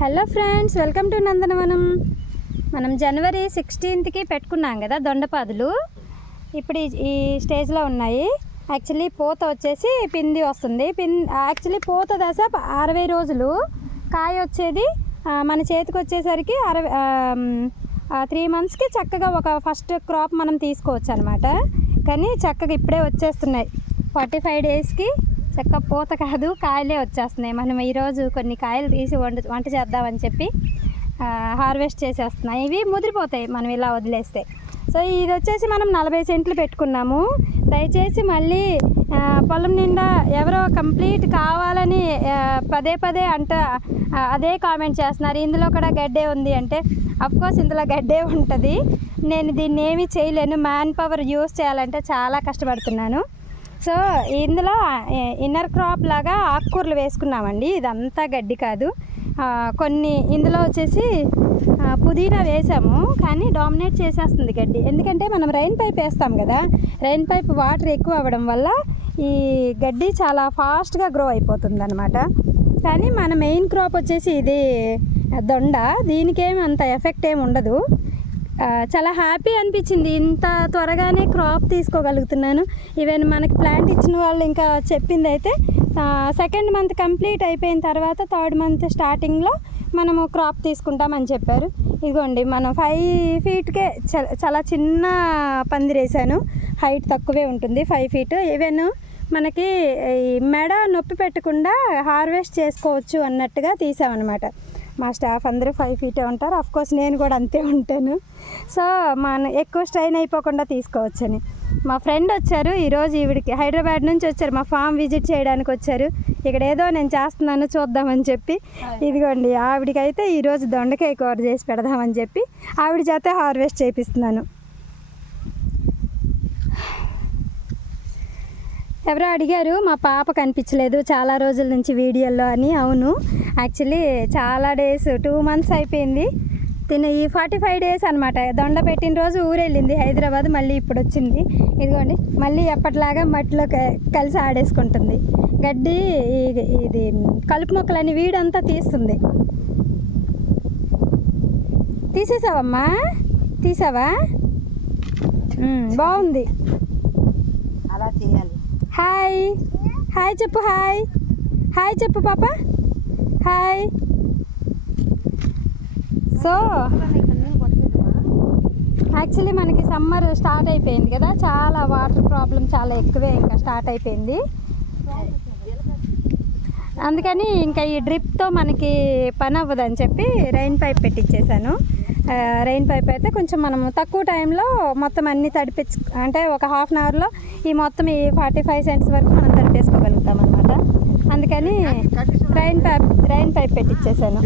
Hello friends, welcome to నందనవనం. మనం జనవరి 16కి పెట్టుకున్నాం కదా దొండపాదులు. ఇప్పుడు ఈ స్టేజ్లో ఉన్నాయి. యాక్చువల్లీ పూత వచ్చేసి పిండి వస్తుంది. యాక్చువల్లీ పూత దశ 60 రోజులు, కాయ వచ్చేది మన చేతికి వచ్చేసరికి 3 monthsకి చక్కగా ఒక ఫస్ట్ క్రాప్ మనం తీసుకోవచ్చు అనమాట. కానీ చక్కగా ఇప్పుడే వచ్చేస్తున్నాయి. 45 daysకి చక్క పూత కాదు కాయలే వచ్చేస్తున్నాయి. మనం ఈరోజు కొన్ని కాయలు తీసి వంట చేద్దామని చెప్పి హార్వెస్ట్ చేసేస్తున్నాయి. ఇవి ముదిరిపోతాయి మనం ఇలా వదిలేస్తే. సో ఇది వచ్చేసి మనం 40 సెంట్లు పెట్టుకున్నాము. దయచేసి మళ్ళీ పొలం నిండా ఎవరో కంప్లీట్ కావాలని పదే అదే కామెంట్ చేస్తున్నారు, ఇందులో కూడా గడ్డే ఉంది అంటే. అఫ్కోర్స్ ఇందులో గడ్డే ఉంటుంది. నేను దీన్ని ఏమీ చేయలేను. మ్యాన్ పవర్ యూస్ చేయాలంటే చాలా కష్టపడుతున్నాను. సో ఇందులో ఇన్నర్ క్రాప్ లాగా ఆకుకూరలు వేసుకున్నామండి. ఇదంతా గడ్డి కాదు. కొన్ని ఇందులో వచ్చేసి పుదీనా వేసాము, కానీ డామినేట్ చేసేస్తుంది గడ్డి. ఎందుకంటే మనం రైన్ పైప్ వేస్తాం కదా, రైన్ పైప్ వాటర్ ఎక్కువ అవ్వడం వల్ల ఈ గడ్డి చాలా ఫాస్ట్గా గ్రో అయిపోతుంది అనమాట. కానీ మన మెయిన్ క్రాప్ వచ్చేసి ఇది దొండ. దీనికేమి అంత ఎఫెక్ట్ ఏమి ఉండదు. చాలా హ్యాపీ అనిపించింది, ఇంత త్వరగానే క్రాప్ తీసుకోగలుగుతున్నాను. ఈవెన్ మనకి ప్లాంట్ ఇచ్చిన వాళ్ళు ఇంకా చెప్పింది అయితే 2nd month కంప్లీట్ అయిపోయిన తర్వాత 3rd month స్టార్టింగ్లో మనము క్రాప్ తీసుకుంటామని చెప్పారు. ఇదిగోండి, మనం 5 feetకే చాలా చిన్న పందిరేసాను. హైట్ తక్కువే ఉంటుంది, 5 feet. ఈవెన్ మనకి ఈ మెడ నొప్పి పెట్టకుండా హార్వెస్ట్ చేసుకోవచ్చు అన్నట్టుగా తీసామన్నమాట. మా స్టాఫ్ అందరూ 5 feet ఉంటారు. అఫ్కోర్స్ నేను కూడా అంతే ఉంటాను. సో మన ఎక్కువ స్ట్రైన్ అయిపోకుండా తీసుకోవచ్చని. మా ఫ్రెండ్ వచ్చారు ఈరోజు, ఈవిడికి హైదరాబాద్ నుంచి వచ్చారు, మా ఫామ్ విజిట్ చేయడానికి వచ్చారు. ఇక్కడ ఏదో నేను చేస్తున్నాను చూద్దామని చెప్పి. ఇదిగోండి, ఆవిడికైతే ఈరోజు దొండకాయ కూర చేసి పెడదామని చెప్పి ఆవిడ చేత హార్వెస్ట్ చేపిస్తున్నాను. ఎవరో అడిగారు, మా పాప కనిపించలేదు చాలా రోజుల నుంచి వీడియోలో అని. అవును, యాక్చువల్లీ చాలా డేస్ 2 months అయిపోయింది. తిని ఈ 45 days అనమాట. దొండ పెట్టిన రోజు ఊరెళ్ళింది హైదరాబాద్, మళ్ళీ ఇప్పుడు వచ్చింది. ఇదిగోండి, మళ్ళీ ఎప్పటిలాగా మట్టిలో కలిసి ఆడేసుకుంటుంది. గడ్డి ఇది కలుపు మొక్కలని వీడంతా తీస్తుంది. తీసేసావమ్మా? తీసావా? బాగుంది. అలా చేయాలి. హాయ్ హాయ్ చెప్పు. హాయ్ హాయ్ చెప్పు పాప. హాయ్. సో యాక్చువల్లీ మనకి సమ్మర్ స్టార్ట్ అయిపోయింది కదా, చాలా వాటర్ ప్రాబ్లం చాలా ఎక్కువే ఇంకా స్టార్ట్ అయిపోయింది. అందుకని ఇంకా ఈ డ్రిప్తో మనకి పని అవ్వదని చెప్పి రైన్ పైప్ పెట్టించేసాను. రైన్ పైప్ అయితే కొంచెం మనము తక్కువ టైంలో మొత్తం అన్నీ అంటే ఒక 1/2 hourలో ఈ మొత్తం ఈ 45 cents వరకు మనం తడిపేసుకోగలుగుతాం అనమాట. అందుకని రైన్ పైప్ పెట్టించేసాను.